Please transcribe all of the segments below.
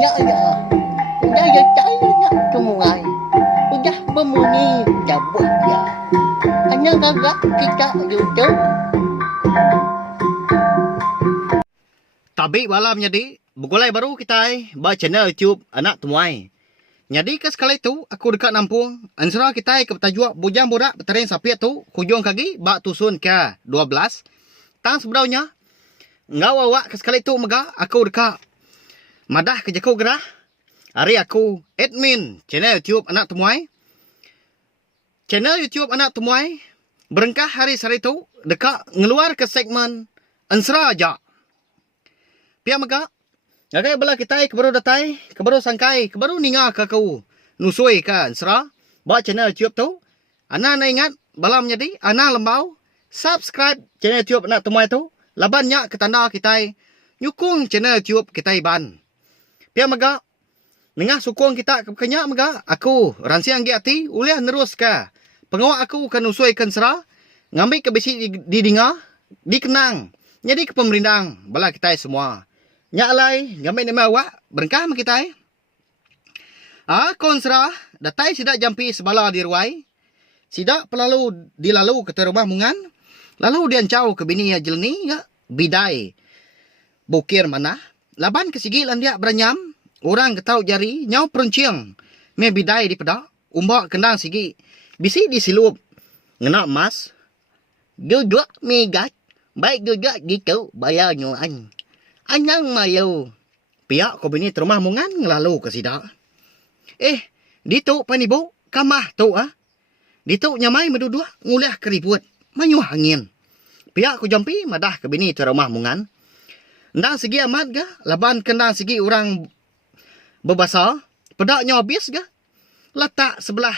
Ya ya. Udah ya saya nak semua. Udah bermuni cabut ya. Hanya gagak kita duduk. Tabi malam jadi begulai baru kita ba channel YouTube anak temuai. Jadi ke sekali tu aku dekat Nampung, ansura kita ke tajuk bujang borak berteren sapi tu hujung kaki ba tusun ke 12. Tang sebenarnya ngau awak ke sekali tu mega aku dekat madah ke jaku gerah. Hari aku admin channel YouTube anak temuai. Channel YouTube anak temuai berengkah hari sari tu dekat ngeluar ke segmen ansura aja. Pihak mega Agak bala kita kebaru datai, kebaru sangkai, kebaru ninga ke kau nusui kan sera ba channel YouTube tu. Ana na ingat balam jadi ana lembau subscribe channel YouTube nak temuai tu. Laban nya ke tanda kita nyukung channel YouTube kita ban. Pia maga nengah sukung kita kenya maga aku ransiang gi ati ulih nerus ka. Pengawak aku kan nusui kan sera ngambil ke besi di dinga dikenang. Jadi ke pemerintah bala kita semua. Nyak lai gamai nama awak berengkah mak kita konsra datai sidak jampi sebala di ruai. Sidak pelalu dilalu ke rumah mungan. Lalu diancau ke bini ya jelni ya bidai. Bukir mana? Laban ke sigilan dia beranyam. Orang ketau jari nyau perunciang. Me bidai di pedak. Umbak kendang sigi. Bisi disilup. Ngenak mas. Duduk megat. Baik duduk gitu bayar nyuan. Anyang mayo. Pihak ko bini terumah mungan ngelalu ke sidak. Dito panibo kamah tu Dito nyamai medudua nguliah keribut. Mayuh angin. Pihak ko jampi madah ke bini terumah mungan. Ndang segi amat ga laban kendang segi orang bebasa. Pedaknya habis ga. Letak sebelah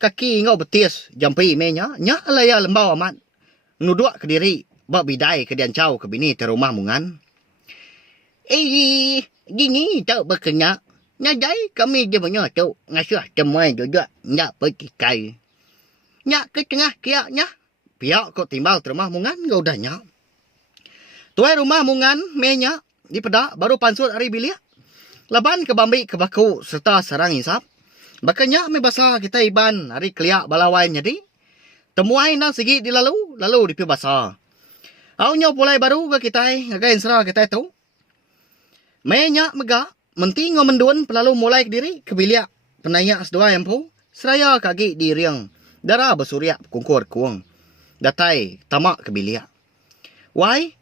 kaki ngau betis jampi menya. Nya alaya lembau amat. Nuduk ke diri. Bak bidai ke diancau ke bini terumah mungan. Gini tak berkenyak. Nyadai kami je banyak tu. Ngasuh temuai juga. Nyak petikai. Nyak ke tengah kiaknya. Pihak kau timbal terumah mungan. Kau dah nyak. Tuai rumah mungan. Menya. Di pedak. Baru pansut hari bilik. Laban ke bambi ke baku. Serta sarang insap. Bakanya me basah kita iban. Hari keliak balawai jadi. Temuai nang segi dilalu. Lalu di pi basah. Awnya pulai baru ke kita. Ngagain serah kita tu. Menya mega menting ngomendun pelalu mulai ke diri ke bilik penanya asdua yang pu seraya kaki di riang darah bersurya kungkur kuang datai tamak ke bilik. Wai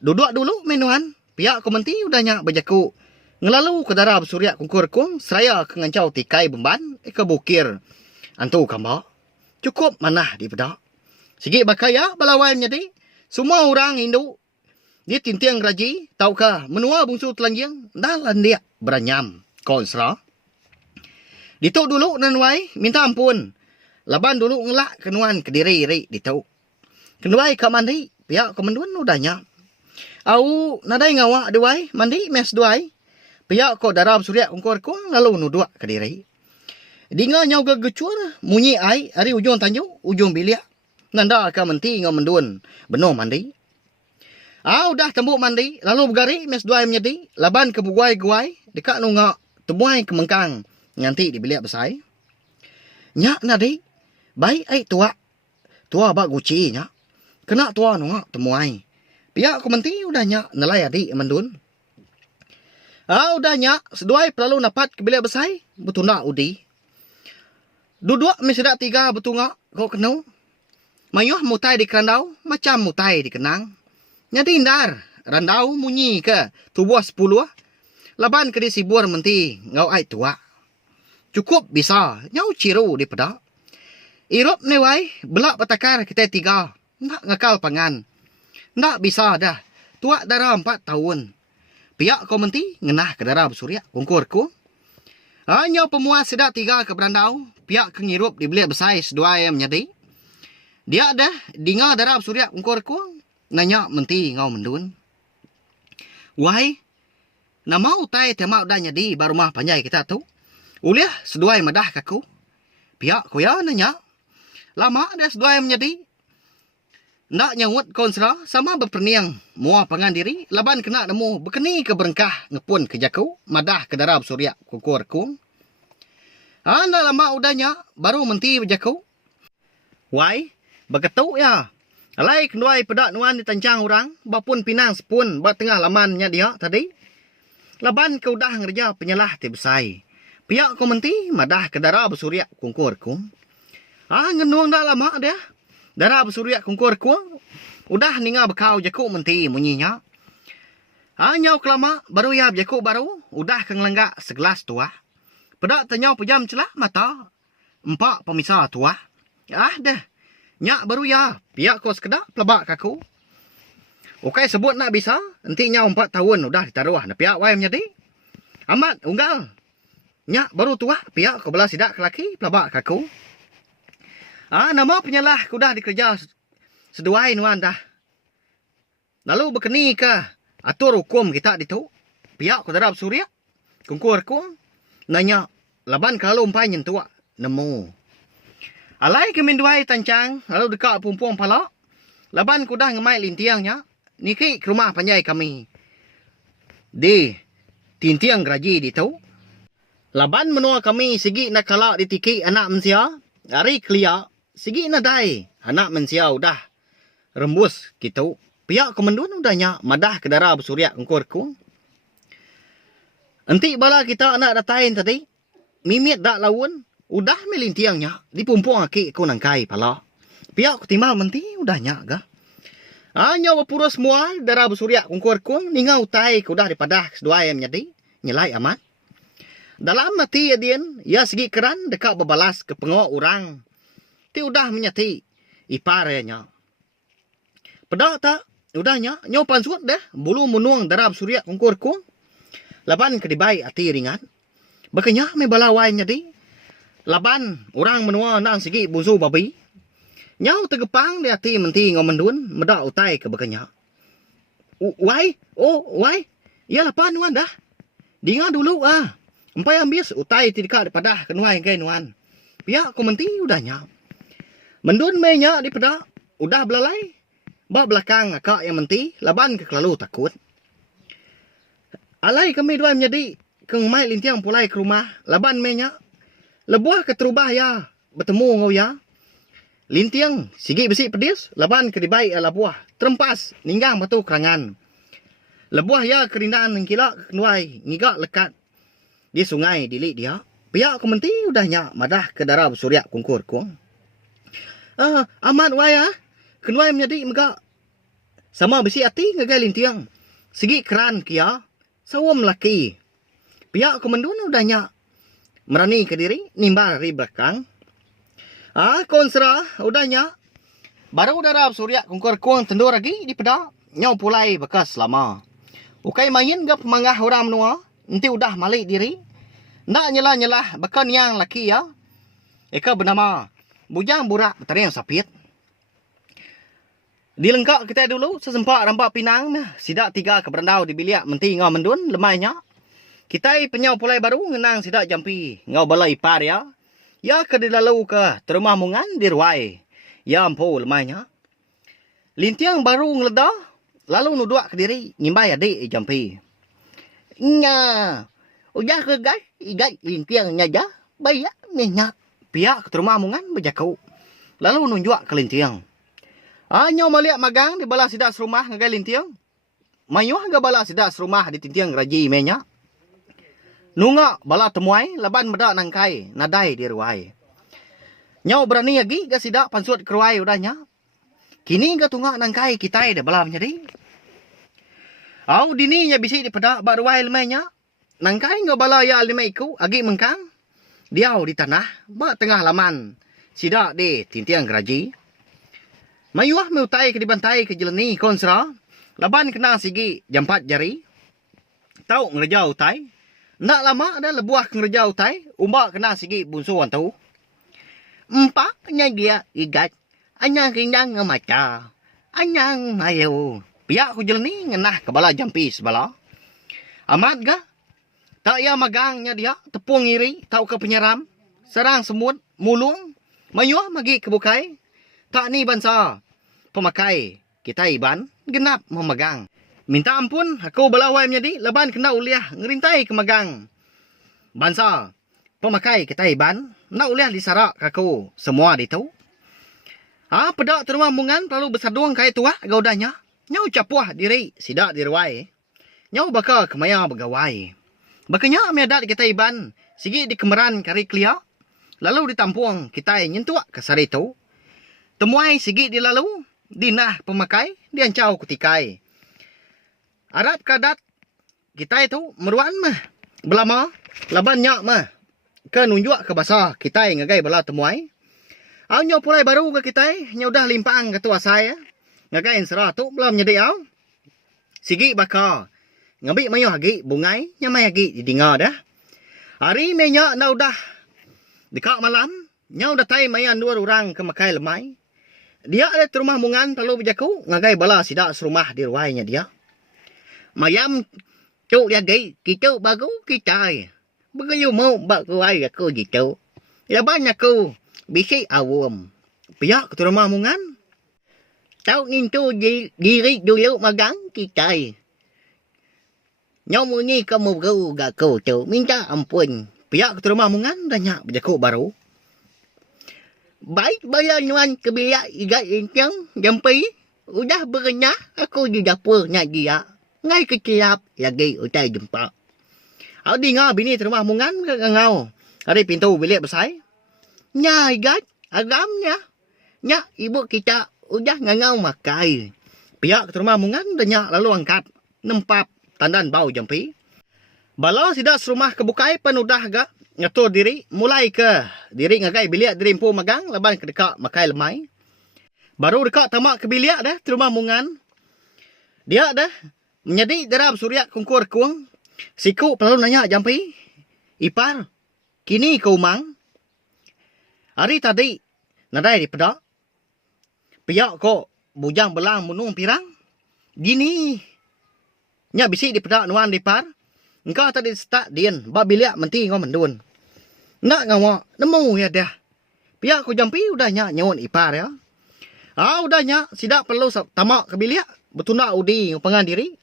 duduk dulu menuan pihak komenti udah nyak berjaku ngelalu ke darah bersurya kungkur kuang seraya ke ngancau tikai beban ke bukir antu kamba cukup manah di pedak. Sigi bakaya balawan jadi semua orang Hindu dia tintiang raji, tahukah menua bungsu telanjang, dalan dia beranyam. Konsra. Dituk dulu nanwai, minta ampun. Laban dulu ngelak kenuan ke diri ri dituk. Kenuai ke mandi, pihak kemenduan udahnya. Au nadai ngawak duai, mandi mes duai. Pihak ko darab surya ungkor ko lalu nuduk ke diri. Dinga nyau gegecur, munyi ai, hari ujung tanjung, ujung bilik. Nanda ka menti ngomenduan, benoh mandi. Udah tembuk mandi, lalu bergari mes duai menyedi, laban ke buguai-guai, dekat nungak, temuai ke mengkang, nganti di bilik besai. Nyak nadi, baik ai tua bak guci nyak, kena tua nungak temuai. Pihak ku menti udah nyak nelai adik mendun. Udah nyak, seduai perlu napat ke bilik besai, betul nak udi. Duduk mesedak tiga betul ngak, kau kenu. Mayuh mutai di kerandau, macam mutai di kenang. Nyati indar, randau munyi ke tubuh 10. Laban ke di sibur menti ngau ai tua. Cukup bisa nyau ciru di pedak. Irup newai belak batakar kita 3. Nak ngakal pangan. Nak bisa dah. Tua darah 4 tahun. Pihak kau menti ngenah ke darah bersurya kungkur ku. Nyau pemuas sedak 3 ke berandau. Pihak ke ngirup di bilik besai sedua yang menyadi. Dia dah dinga darah bersurya kungkur ku. Nanya menti ngau mendun. Wahai, nama utai tema udah nyadi baru mah panjai kita tu. Uliah seduai madah kaku. Pihak ku ya nanya. Lama ada seduai menjadi. Nak nyawut konsra sama berperniang. Mua pangan diri. Laban kena nemu. Berkeni ke berengkah. Ngepun ke jaku. Madah ke darab surya. Kukur kung. Nak lama udahnya. Baru menti berjaku. Wai. Begetuk ya. Alai kenuai pedak nuan ditancang orang. Bapun pinang sepun. Tengah lamannya dia tadi. Laban ke udah ngerja penyalah tibsai. Pihak ko menti. Madah ke darab surya. Kukur kung. Ngenuang dah lama dia. Darab surya kungkur kuang. Udah ninga bekau jaku menti munyinya. Nyau kelama baru ya jaku baru. Udah keng lenggak segelas tua. Pedak tanyau pejam celah mata. Empak pemisah tua. Dah. Nyak baru ya. Piak ko sekedak pelabak kaku. Okai sebut nak bisa. Nanti nyau 4 tahun udah ditaruh. Nak piak wayam jadi. Amat unggal. Nyak baru tua. Piak ko belah sidak ke laki pelabak kaku. Nama penyalah kudah dikerja seduai nuan dah. Lalu berkeni ke atur hukum kita ditu. Pihak ku darab surya. Kungkur ku. Nanya. Laban kalau umpai nyentuak. Nemu. Alai ke minduai tancang. Lalu dekat pumpuang palak. Laban kudah ngemai lintiangnya. Niki ke rumah panjai kami. Di tintiang geraji ditu. Laban menua kami segi nak kalak ditiki anak mensia. Hari kelia. Sigi nadai. Anak mensia udah rembus gitu. Pihak komendun udahnya. Madah ke darab surya kungkur ku. Nanti bala kita anak datain tadi. Mimit dak lawan. Udah melintiangnya. Dipumpuang aki ku nangkai pala. Pihak kutimal menti udahnya ga. Nyawa pura semua darab surya kungkur ku. Ningau tai ku udah dipadah sedua ayam jadi. Nyelai amat. Dalam mati adian. Ya segi keran dekat berbalas ke pengok orang. Ti udah menyati iparenya. Pedak tak udahnya nyau pansut dah bulu menuang darab surya kungkur ku. Laban kedibai ati ringan. Bakanya me balawai nyadi. Laban orang menua nang sigi busu babi. Nyau tegepang di ati menti ngomendun medak utai ke bakanya. Wai, wai. Ya lapan nuan dah. Dinga dulu Empai ambis utai tidak daripada kenuai ke nuan. Pihak ku menti udahnya. Mendun menya di pedak. Udah belalai. Bak belakang akak yang menti. Laban ke kelalu takut. Alai kami dua menjadi. Keng mai lintiang pulai ke rumah. Laban menya. Lebuah ke terubah ya. Bertemu ngau ya. Lintiang. Sigi besi pedis. Laban ke dibai ala buah. Terempas. Ninggang batu kerangan. Lebuah ya kerindaan ngkilak kenuai. Ngigak lekat. Di sungai dilik dia. Pihak ku menti udahnya. Madah ke darab surya kungkur kuang. Amat waya. Kenuai menjadi megak. Sama besi hati ngagai lintiang. Segi keran kia. Sawam laki. Pihak komendun udahnya. Merani ke diri. Nimbar dari belakang. Konsra udahnya. Baru darab surya kungkur kuang tendur lagi di pedak. Nyau pulai bekas lama. Ukai main gak pemanggah orang menua. Nanti udah malik diri. Nak nyelah-nyelah. Bahkan yang laki ya. Eka bernama. Bujang burak betari yang sapit. Dilengkak kita dulu. Sesempat rampak pinang. Sidak 3 ke berandau di biliak. Menti ngau mendun. Lemahnya. Kita penyau pulai baru. Ngenang sidak jampi. Ngau balai ipar ya. Ya ke dilalu ke. Terumah mungan di ruai. Ya ampu lemahnya. Lintiang baru ngeledah. Lalu nuduak ke diri. Ngimbai adik jampi. Nya. Udah ke guys. Igat lintiang nyaja. Bayak minyak. Pihak ke rumah mungan berjakau. Lalu nunjuk ke lintiang. Nyau maliak magang di bala sidak serumah ngagai lintiang. Mayuh ga bala sidak serumah di tintiang raji menya. Nunga bala temuai laban medak nangkai nadai di ruai. Nyau berani lagi ga sidak pansut ke ruai udahnya. Kini ga tunga nangkai kitai de bala menjadi. Dininya bisi di pedak ba ruai lemenya. Nangkai ga bala ya lemaiku agi mengkang. Diau di tanah, ba tengah laman. Sidak di tintiang geraji. Mayuah meutai ke dibantai ke jeleni konsra. Laban kena sigi jampat jari. Tau ngerja utai. Nak lama ada lebuah ngerja utai. Umbak kena sigi bunsuan tau. Empaknya dia igat. Anyang kindang ngemaca. Anyang mayo. Pihak ku jeleni ngenah kebala jampi sebala. Amat ga? Tak ya magangnya dia, tepung iri, tau ke penyeram, serang semut, mulung, mayuah magi ke bukai. Tak ni bansa. pemakai kita iban genap memegang. Minta ampun aku belawai menjadi leban kena uliah ngerintai kemagang. Bansa pemakai kita iban nak uliah disarak aku semua ditu. Pedak terima mungan perlu bersaduang kai tua gaudanya. Nyau capuah diri sidak dirwai. Nyau bakal kemaya begawai. Bakanya meadat kita iban sigi di kemeran kari klia. Lalu ditampung kita nyentuak ke sari tu. Temuai sigi dilalu dinah pemakai diancau kutikai. Arab kadat kita itu meruan mah. Belama laban nyak mah. Ke nunjuk ke basah kita ngagai bala temuai. Nyo pulai baru ke kita nya udah limpang ke tua saya. Ngagai serah tu belum nyedi au. Sigi bakal ngabi mayo hagi bungai nya mai hagi didinga dah. Hari menya na udah dekat malam nya udah tai mayan dua orang ke makai lemai. Dia ada rumah mungan perlu berjaku ngagai bala sidak serumah di ruainya dia. Mayam cuk dia gai kita baru kita. Begitu mau bak ruai aku gitu. Ya banyak aku bisi awam. Pihak ke rumah mungan. Tahu nintu diri dulu magang kita. Nyamu ni kamu gau gak kau tu. Minta ampun. Pihak ke rumah mungan dah nyak berjaku baru. Baik bayar nuan kebiak igat incang jampi. Udah berenyah aku di dapur nak dia. Ngai kecilap lagi utai jumpa. Adi ngah bini rumah mungan ke ngau. Ada pintu bilik besar. Nya igat agamnya. Nya ibu kita udah ngangau makai. Pihak ke rumah mungan dah nyak lalu angkat. Nempap tandan bau jampi. Balau sidak serumah kebukai penudah gak. Ngatur diri. Mulai ke diri ngagai bilik diri empu magang. Leban ke dekat makai lemai. Baru dekat tamak ke bilik dah. Rumah mungan. Dia dah. Menjadi dalam surya kungkur kuang. Siku perlu nanya jampi. Ipar. Kini kau mang. Hari tadi. Nadai di pedak. Piak kok. Bujang belang munung pirang. Gini. Nya bisik di pedak nuan di par. Engkau tadi setak dian. Babiliak menti ngau mendun. Nak ngawak. Nemu ya dah. Piak kau jampi udah nyak nyawon ipar ya. Udah nyak. Sidak perlu tamak ke biliak. Betuna udi pengan diri.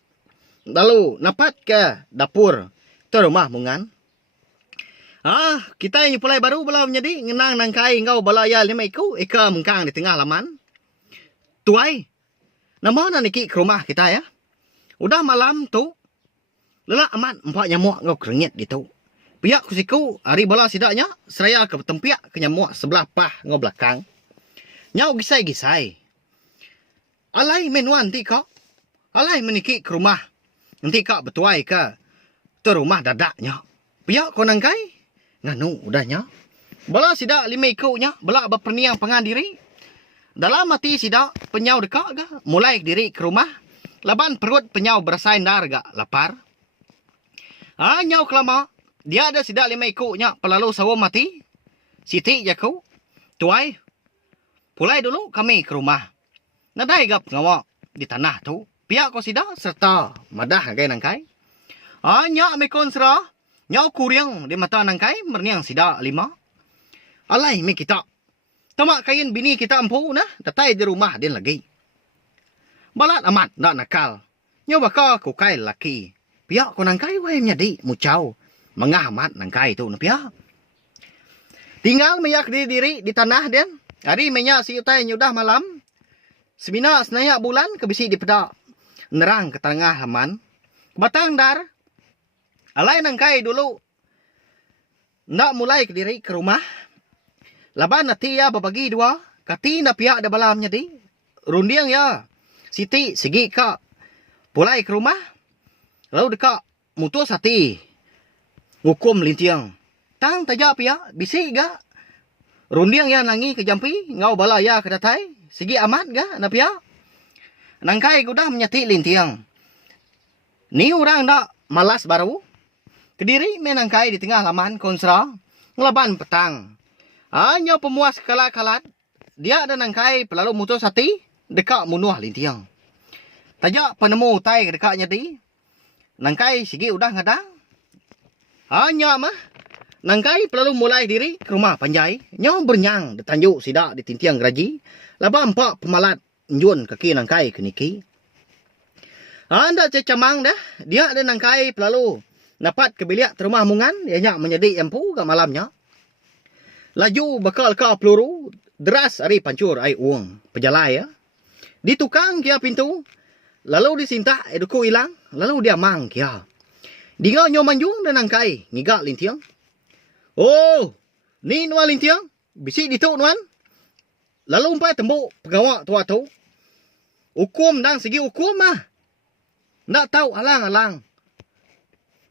Lalu napat ke dapur. Tu rumah mungan. Kita yang pulai baru belum menjadi. Ngenang nangkai ngau balaya lima iku. Ika mengkang di tengah laman. Tuai. Nama nak niki ke rumah kita ya. Udah malam tu. Lelak amat empat nyamuk ngau kerengit gitu. Piak kusiku. Hari bala sidaknya. Seraya ke tempiak ke nyamuk sebelah pah ngau belakang. Nyau gisai-gisai. Alai menuan ti kau. Alai meniki ke rumah. Nanti kak betuai ke. Tu rumah dadaknya. Piak kau nangkai. Nganu udahnya. Bala sidak lima ikutnya. Bala berperniang pengan diri. Dalam mati sidak penyau dekat ke. Mulai diri ke rumah. Laban perut penyau berasain dar gak lapar. Nyau kelama. Dia ada sidak lima ikutnya. Pelalu sawam mati. Siti jaku. Tuai. Pulai dulu kami ke rumah. Nadai gap ngawak di tanah tu. Piak kau sidak serta madah gay nangkai. Nyak mekon serah. Nyak kuriang di mata nangkai merniang sidak lima. Alai me kita. Tamak kain bini kita empu nah. Datai di rumah din lagi. Balat amat nak nakal. Nyak bakal kukai laki. Piak kau nangkai wai menjadi mucau. Mengah amat nangkai tu na piak. Tinggal meyak diri di tanah din. Hari menyak si utai nyudah malam. Semina senayak bulan kebisi di pedak. Nerang ke tengah haman. Batang dar. Alai nangkai dulu. Nak mulai ke diri ke rumah. Laban nanti ya berbagi dua. Kati na pihak ada balam jadi. Rundiang ya. Siti segi kak. Pulai ke rumah. Lalu dekat mutus hati. Hukum lintiang. Tang tajak pihak. Bisi gak. Rundiang ya nangi ke jampi. Ngau bala ya ke datai. Segi amat gak na pihak. Nangkai kuda menyati lintiang. Ni orang nak malas baru. Kediri menangkai di tengah laman konsra. Ngelaban petang. Hanya pemuas kalat-kalat. Dia ada nangkai pelalu mutus hati. Dekat munuah lintiang. Tajak penemu tai dekatnya di. Nangkai segi udah ngadang. Hanya mah. Nangkai pelalu mulai diri ke rumah panjai. Nyaw bernyang ditanjuk sidak di tintiang geraji. Laban empat pemalat. njun kaki nangkai ke niki. Anda cecamang dah. Dia ada nangkai pelalu. Dapat ke bilik terumah mungan. Dia nyak menyedik empu ke malamnya. Laju bakal ka peluru. Deras hari pancur ai uang. Pejalai ya. Ditukang kia pintu. Lalu disinta eduku hilang. Lalu dia mang kia. Dia nyo manjung dan nangkai. Ngigak lintiang. Oh. Ni nuan lintiang. Bisik dituk nuan. Lalu umpai tembuk pegawak tua tu. Hukum dan segi hukum mah. Ndak tahu alang-alang.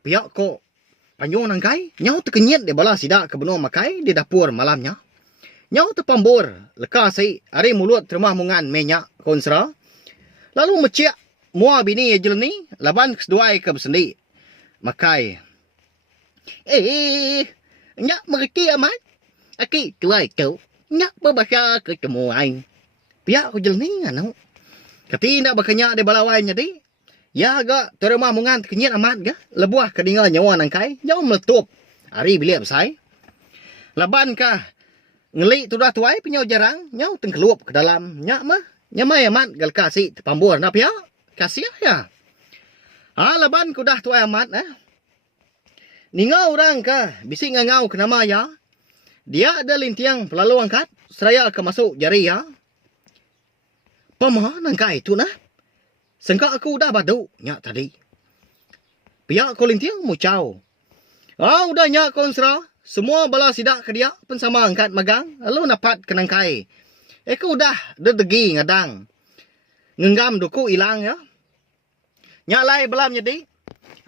Pihak kok panjung nangkai. Nyau terkenyit dia bala sidak ke benua makai di dapur malamnya. Nyau terpambur. Leka say hari mulut termah mungan minyak konsra. Lalu meciak mua bini ya jeleni. Laban keseduai ke bersendi. Makai. Nyak mengerti amat. Aki tuai tu. Nyak berbahasa ketemuan. Pihak ko jeleni nganu. Kati ndak berkenyak di balawainya di. Ya agak terima mungan kenyit amat ga. Lebuah kedingal nyawa nangkai. Jauh meletup. Hari bilik besai. Laban kah. Ngelik tu dah tuai penyau jarang. Nyau tengkelup ke dalam. Nyak mah. Nyamai amat gal kasih terpambur. Nak pihak. Kasih ya. Laban ku dah tuai amat. Ningau orang kah. Bisik ngangau ke nama ya. Dia ada lintiang pelalu angkat. Seraya ke masuk jari ya. Pemah nangkai tu nah. Sengkak aku dah badu. Nyak tadi. Pihak ko lintiang mucau. Udah nyak konsra. Semua bala sidak ke dia. Pensama angkat magang. Lalu dapat kenangkai. Aku dah dedegi ngadang. Ngenggam duku hilang ya. Nyak lai belam jadi.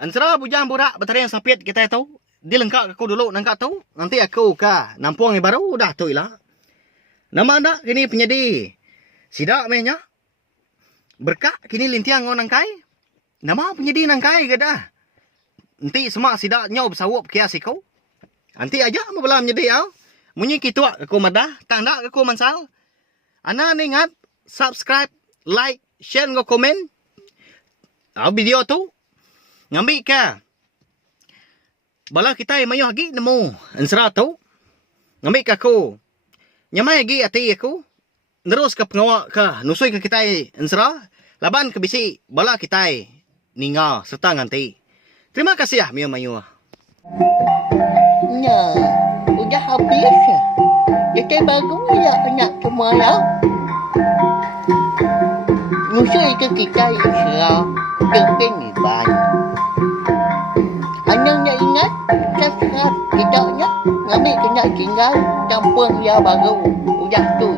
Ansara bujang burak bateri yang sapit kita tahu. Dilengkak aku dulu nangkat tahu. Nanti aku ka nampung yang baru dah tu ilah. Nama anda kini penyedi. Sidak mehnya. Berkak kini lintiang ngon nangkai. Nama penyedi nangkai ke dah. Nanti semak sidak nyau bersawup kias ikau. Nanti aja membelah menjadi au. Munyi kituak aku madah. Tanda aku mansal. Ana ingat subscribe, like, share ngo komen. Video tu. Ngambil ke. Bala kita yang mayuh lagi nemu. Ansara tu. Ngambil ke aku. Nyamai lagi hati aku. Terus ke pengawak ke. Nusui ke kita ansara. Laban ke bisi. Bala kita ninga serta nganti. Terima kasih ya mayuh-mayuh. Nah, udah habis ya. Jadi bagus ya nak semua ya. Nusui ke kita ansara. Dengan iban. Anaknya ingat, subscribe tidaknya, ngambil kena tinggal campur dia baru. Udah tu